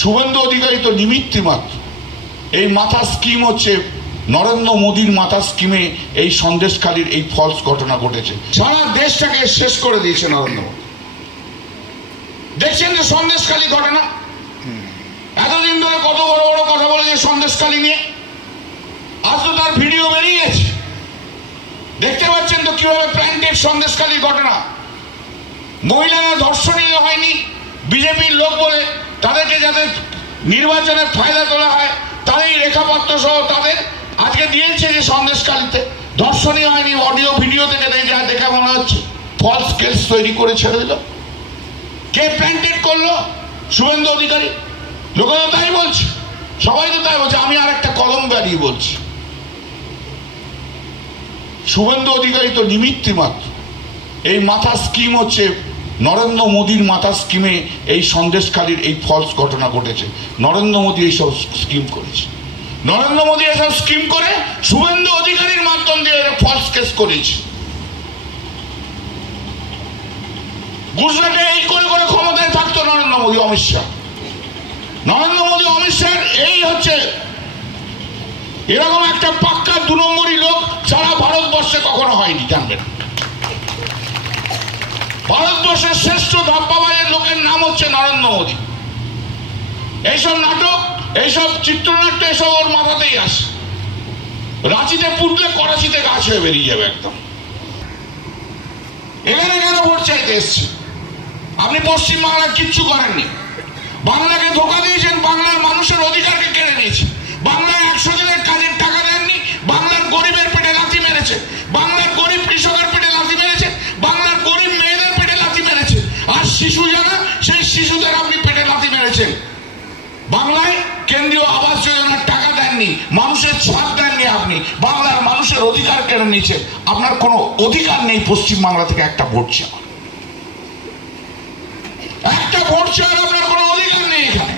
শুভেন্দু অধিকারী তো নিমিত্তি মাত্র। এই মাথা স্কিম হচ্ছে নরেন্দ্র মোদীর মাথা স্কিমে এই সন্দেশখালীর এই ফলস ঘটনা ঘটেছে। সারা দেশটাকে শেষ করে দিয়েছে নরেন্দ্র মোদী। দেখছেন যে সন্দেশখালী ঘটনা, এতদিন ধরে কত বড় বড় কথা বলেছে সন্দেশখালী নিয়ে, আজ তো তার ভিডিও বেরিয়ে গেছে। দেখতে পাচ্ছেন তো কিভাবে প্ল্যান্টেড সন্দেশখালীর ঘটনা। মহিলারা ধর্ষণীয় হয়নি বিজেপির লোক বলে তাদেরকে যাতে নির্বাচনের ফায়দা তোলা হয়, তাদের রেখাপাত্র সহ তাদের আজকে দিয়েছে যে সন্দেশখালীতে ধর্ষণীয় হয়নি। অডিও ভিডিও থেকে যা দেখা মনে হচ্ছে ফলস কেস তৈরি করে ছেড়ে দিল। কে প্ল্যান্টেড করলো? শুভেন্দু অধিকারী। লোকে তো তাই বলছে, সবাই তো তাই বলছে। আমি আর একটা কলম বাড়িয়ে বলছি, শুভেন্দু অধিকারী তো নিমিত্তি মাত্র। এই মাথা স্কিম হচ্ছে নরেন্দ্র মোদীর মাথা স্কিমে এই সন্দেশখালীর এই ফলস ঘটনা ঘটেছে। নরেন্দ্র মোদী এইসব স্কিম করেছে। নরেন্দ্র মোদী এসব স্কিম করে শুভেন্দু অধিকারীর মাধ্যম দিয়ে ফলস কেস করেছে। গুজরাটে এই করে করে ক্ষমতায় থাকতো নরেন্দ্র মোদী, অমিত শাহ। নরেন্দ্র মোদী অমিত শাহ এই হচ্ছে এরকম একটা পাক্কা 2 নম্বরই লোক সারা ভারতবর্ষে কখনো হয়নি, জানবেন। ভারতবর্ষের শ্রেষ্ঠ ধাপ্পাবাজের লোকের নাম হচ্ছে নরেন্দ্র মোদী। এইসব নাটক, এইসব চিত্রনাট্য, এসব ওর মাথাতেই আসে। রাঁচিতে পুড়লে করাচিতে গাছ হয়ে বেরিয়ে যাবে একদম। এখানে কেন ভোট চাইতে এসছে? আপনি পশ্চিমবাংলার কিচ্ছু করেননি। বাংলাকে ধোকা দিয়েছেন, বাংলার মানুষের অধিকারকে কেড়ে নিয়েছে। বাংলায় 100 দিনের কাজের টাকা দেননি, বাংলার গরিবের পেটে লাথি মেরেছে, বাংলার গরিব কৃষকের পেটে লাথি মেরেছে, বাংলার গরিব মেয়েদের পেটে লাথি মেরেছে। আর শিশু যারা, সেই শিশুদের আপনি পেটে লাথি মেরেছেন। বাংলায় কেন্দ্রীয় আবাস যোজনার টাকা দেননি, মানুষের ছাদ দেননি আপনি, বাংলার মানুষের অধিকার কেড়ে নিয়েছে। আপনার কোনো অধিকার নেই পশ্চিমবাংলা থেকে একটা ভোট চাওয়ার। একটা ভোট চাওয়ার আপনার কোনো অধিকার নেই এখানে।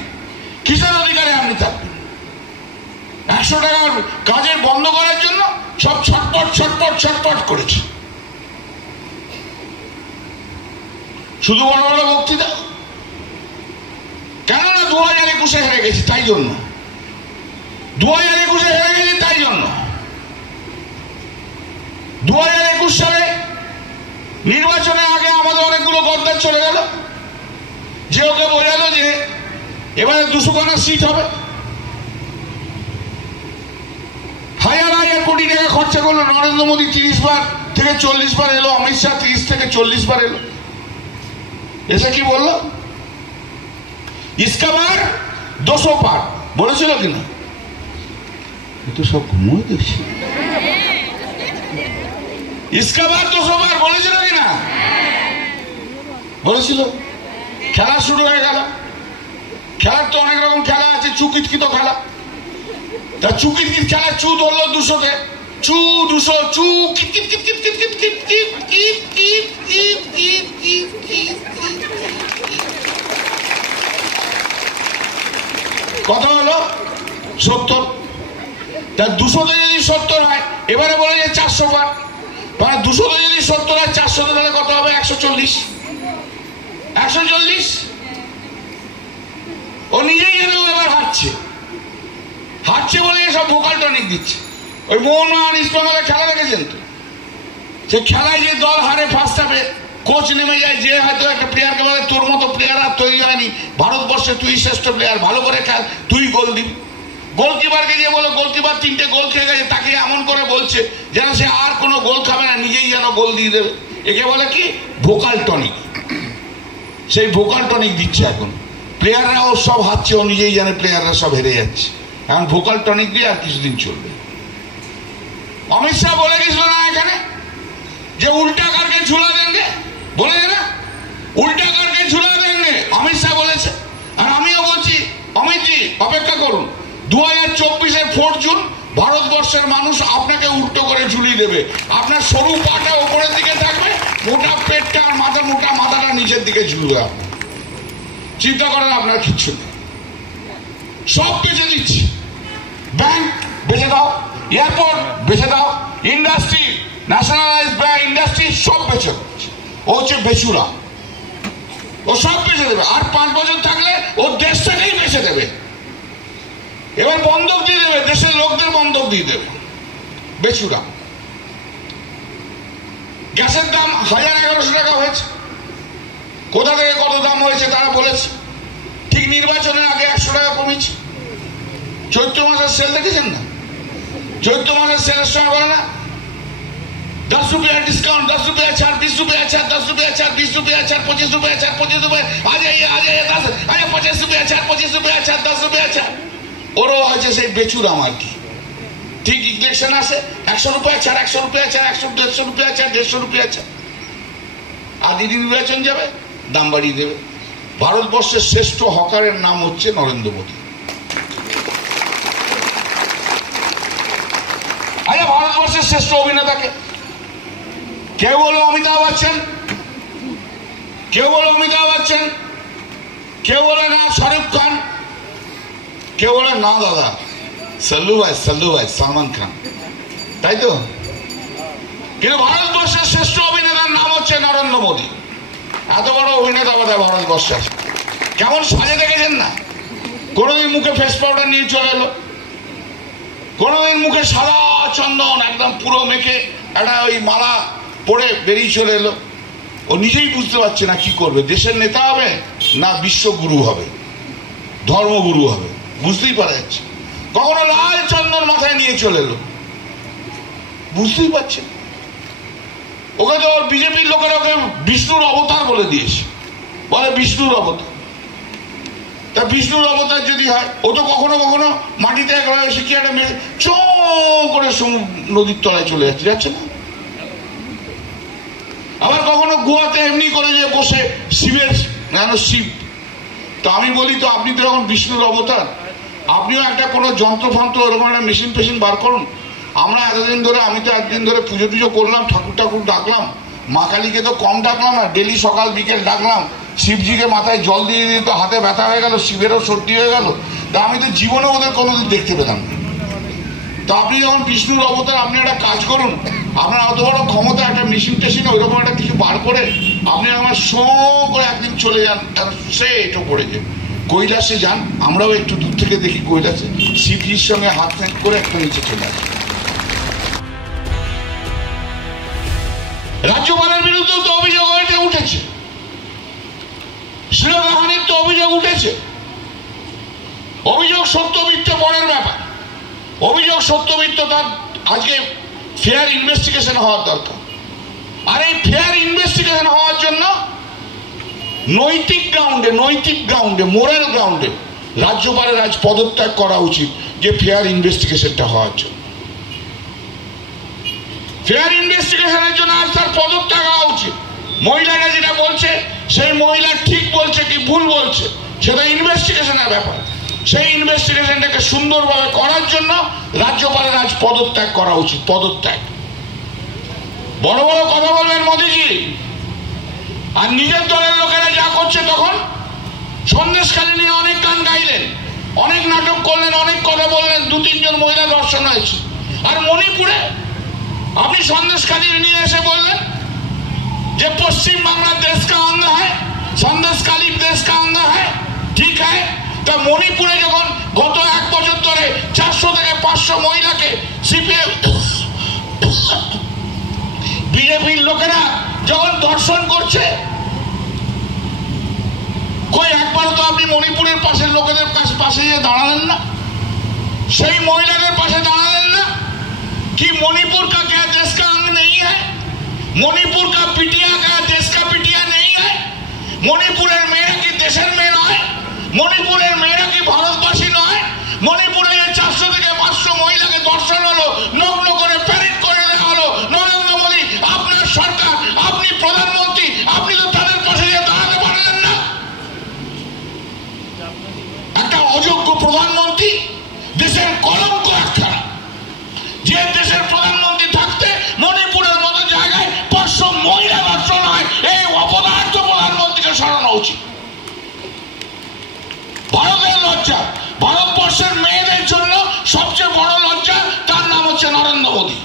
কিসের অধিকারে আপনি থাকবেন? 100 টাকার কাজের বন্ধ করার জন্য সব ছটপট ছটপট ছটপট করেছে। শুধু বড় বড় বক্তৃতা। কেননা 2021-এ হেরে গেছি তাই জন্য। 2021-এ হেরে গেছি তাই জন্য। 2021 সালে নির্বাচনের আগে আমাদের অনেকগুলো গদ্দার চলে গেল, যে ওকে বোঝালো যে এবারে 200খানা সিট হবে। হাজার হাজার কোটি টাকা খরচা করলো। নরেন্দ্র মোদী 30 বার থেকে 40 বার এলো, অমিত শাহ 30 থেকে 40 বার এলো। এসে কি বললো? ইসকা বার 200 পার বলেছিল কিনা? তো সব ঘুমোয় দেখছি। ইসকা বার 200 বার বলেছিল কিনা? বলেছিল। খেলা শুরু হয়ে গেল। খেলার তো অনেক রকম খেলা আছে, চুকিটকিত খেলা। তা চুকিটকিট খেলা চু ধরলো 200-কে, চু 200, চু kit kit kit kit kit kit kit kit kit kit kit kit kit. কত হলো? 70। তা 200-তে যদি 70 হয়, এবারে বলে যে 400 বার, মানে 200-তে যদি 70 হয়, 400-তে তাহলে কত হবে? 140। 140। ও নিজেই যেন এবার হারছে। হারছে বলে সব ভোকাল টনিক দিচ্ছে। ওই মোহনবাগান ইস্ট বেঙ্গলের খেলা দেখেছেন তো? সে খেলায় যে দল হারে ফার্স্ট হাফে, কোচ নেমে যায়, যে হয়তো একটা প্লেয়ারকে বলে তোর মতো প্লেয়ার আর তৈরি হয়নি ভারতবর্ষে, তুই শ্রেষ্ঠ প্লেয়ার, ভালো করে খেল, তুই গোল দিবি। গোলকিপারকে যে বলো গোলকিপার 3টে গোল খেয়ে গেছে, তাকে এমন করে বলছে যেন সে আর কোনো গোল খাবে না, নিজেই যেন গোল দিয়ে দেবে। একে বলে কি? Vocal tonic. সেই ভোকাল টনিক দিচ্ছে এখন। প্লেয়াররাও সব হারছে, ও নিজেই জানে প্লেয়াররা সব হেরে যাচ্ছে। এখন ভোকাল টনিক দিয়ে আর কিছুদিন চলবে। অমিত শাহ বলে গেছিল না এখানে যে উল্টা কারকে ঝুলা দেনগে, বলেছে না? উল্টা কারকে ঝুলা দেনগে, অমিত শাহ বলেছে। আর আমিও বলছি, অমিতজি অপেক্ষা করুন, 2024-এর 4 জুন ভারতবর্ষের মানুষ আপনাকে উল্টো করে ঝুলিয়ে দেবে। আপনার সরু পাটা উপরের দিকে থাকবে, মোটা পেটটা আর মোটা মাথাটা নিচের দিকে ঝুলবে। আপনার চিন্তা করেন, আপনার কিচ্ছু নেই। সব বেঁচে দিচ্ছি। ব্যাংক বেঁচে দাও, এয়ারপোর্ট বেঁচে দাও, ইন্ডাস্ট্রি, ন্যাশনালাইজ ব্যাংক ইন্ডাস্ট্রি সব বেঁচে দিচ্ছে। ও হচ্ছে বেচুরা, ও সব বেঁচে দেবে। আর 5 বছর থাকলে ও দেশটাকেই বেঁচে দেবে। এবার বন্ধক দিয়ে দেবে, দেশের লোকদের বন্ধক দিয়ে দেবে। বেচুরা গ্যাসের দাম 1100 টাকা হয়েছে। কোথা থেকে কত দাম হয়েছে তারা বলেছে। ঠিক নির্বাচনের আগে 100 টাকা কমেছে। চৈত্র মাসের সেল দেখেছেন না? চৈত্র মাসের সেলের সময় বলে না 10 रुपया डिस्काउंट, 10 रुपया छाड़, 20 रुपया छाड़, 10 रुपया छाड़, 20 रुपया छाड़, 25 रुपया छाड़, 25 रुपया आ जाइए 10, अरे 25 रुपया छाड़, 25 रुपया छाड़, 10 रुपया छाड़। ওরও হয়েছে সেই বেচুরাম আর কি। ঠিক ইলেকশন আসে 100 रुपया ছাড়, 100 रुपया ছাড়, 150 रुपया ছাড়, 150 रुपया ছাড়। আদি নির্বাচন যাবে, দাম বাড়িয়ে দেবে। ভারতবর্ষের শ্রেষ্ঠ হকারের নাম হচ্ছে নরেন্দ্র মোদী। আরে ভারতবর্ষের শ্রেষ্ঠ অভিনেতাকে কেউ বলো অমিতাভ বচ্চন, কেউ বলো অমিতাভ বচ্চন, কেউ বলে না শাহরুখ খান, কেউ বলে না দাদা সল্লু ভাই সালমান খান, তাই তো? কিন্তু ভারতবর্ষের শ্রেষ্ঠ অভিনেতার নাম হচ্ছে নরেন্দ্র মোদী। এত বড় অভিনেতা বোধহয় ভারতবর্ষে আছে। কেমন সাজে দেখেছেন না? কোনোদিন মুখে ফেস পাউডার নিয়ে চলে এলো, কোনোদিন মুখে সাদা চন্দন একদম পুরো মেখে একটা ওই মালা পড়ে বেরিয়ে চলে এলো। ও নিজেই বুঝতে পারছে না কি করবে, দেশের নেতা হবে না বিশ্বগুরু হবে, ধর্মগুরু হবে, বুঝতেই পারা যাচ্ছে। কখনো লাল চন্দন মাথায় নিয়ে চলে এলো, বুঝতেই পারছে। ওকে তো ওর বিজেপির লোকেরা ওকে বিষ্ণুর অবতার বলে দিয়েছে, বলে বিষ্ণুর অবতার। তা বিষ্ণুর অবতার যদি হয়, ও তো কখনো কখনো মাটিতে এসে কি একটা চো করে নদীর তলায় চলে যাচ্ছে না? আবার কখনো গোয়াতে এমনি করে যে বসে শিবের শিব। তো আমি বলি তো আপনি তো এখন বিষ্ণুর অবতার, আপনিও একটা কোনো যন্ত্রফন্ত্র ওরকম একটা মেশিন পেশিন বার করুন। আমরা এতদিন ধরে, আমি তো একদিন ধরে পুজো টুজো করলাম, ঠাকুর ডাকলাম, মা কালীকে তো কম ডাকলাম না, ডেলি সকাল বিকেল ডাকলাম। শিবজিকে মাথায় জল দিয়ে দিয়ে তো হাতে ব্যথা হয়ে গেল, শিবেরও সর্দি হয়ে গেল। তা আমি তো জীবনে ওদের কোনোদিন দেখতে পেলাম না। তো আপনি যখন বিষ্ণুর অবতার, আপনি একটা কাজ করুন, আপনার অত বড় ক্ষমতা, একটা মেশিন টেশিন ওইরকম একটা কিছু বার করে আপনি আমার শো করে একদিন চলে যান, সে একটু পড়ে যান, কৈলাসে যান। আমরাও একটু দূর থেকে দেখি কৈলাসে শিবজির সঙ্গে হাত ত্যাগ করে একটা নিচে চলে আসে। রাজ্যপালের বিরুদ্ধেও তো অভিযোগ উঠেছে, শ্লীলতাহানির তো অভিযোগ উঠেছে। অভিযোগ সত্য মিথ্যে পরের ব্যাপার, অভিযোগ সত্য মিথ্যে তার আজকে ফেয়ার ইনভেস্টিগেশন হওয়ার দরকার। আর এই ফেয়ার ইনভেস্টিগেশন হওয়ার জন্য নৈতিক গ্রাউন্ডে মোরাল গ্রাউন্ডে রাজ্যপালের আজ পদত্যাগ করা উচিত, যে ফেয়ার ইনভেস্টিগেশনটা হওয়ার জন্য। ফেয়ার ইনভেস্টিগেশনের জন্য আজ তার পদত্যাগ হওয়া উচিত। মহিলারা যেটা বলছে, সেই মহিলা ঠিক বলছে কি ভুল বলছে সেটা ইনভেস্টিগেশনের ব্যাপার। সেই ইনভেস্টিগেশনটাকে সুন্দরভাবে করার জন্য রাজ্যপালের আজ পদত্যাগ করা উচিত। পদত্যাগ। বড় বড় কথা বলবেন মোদীজি, আর নিজের দলের লোকেরা যা করছে, তখন সন্দেশখালী নিয়ে অনেক গান গাইলেন, অনেক নাটক করলেন, অনেক কথা বললেন, 2-3 জন মহিলা দর্শন হয়েছে। আর মণিপুরে আপনি সন্দেশখালী নিয়ে এসে বললেন যে পশ্চিম বাংলা देश का अंग है, সন্দেশখালী देश का अंग है, ঠিক है। তা মণিপুরে যখন গত 1 বছর ধরে 400 থেকে 500 মহিলাকে সিপিএম বিজেপির লোকেরা যখন দর্শন করছে, কই একবার তো আপনি মণিপুরের পাশের লোকেদের পাশে গিয়ে দাঁড়ালেন না? সেই মহিলাদের পাশে দাঁড়ালেন না? कि मणिपुर का क्या देश का अंग नहीं है? मणिपुर का पिटिया क्या देश का पिटिया नहीं है? मणिपुरेर मेয়েরা কি দেশের মেয়ে নয়? মণিপুরের মেয়েরা কি ভারতবাসী নয়? মণিপুরে 400 থেকে 500 মহিলাকে দর্শন হলো, নগ্ন করে প্যারেড করে দেওয়া হলো। নরেন্দ্র মোদী আপনার সরকার, আপনি প্রধানমন্ত্রী, আপনি তো তাদের পাশে গিয়ে দাঁড়াতে পারলেন না। একটা অযোগ্য প্রধানমন্ত্রী, দেশের কলঙ্ক একখানা। যে দেশের প্রধানমন্ত্রী থাকতে মণিপুরের মতো জায়গায় 500 মহিলা দর্শন হয়, এই অপদার্থ প্রধানমন্ত্রীকে সরানো উচিত। ভারতের লজ্জা, ভারতবর্ষের মেয়েদের জন্য সবচেয়ে বড় লজ্জা, তার নাম হচ্ছে নরেন্দ্র মোদী।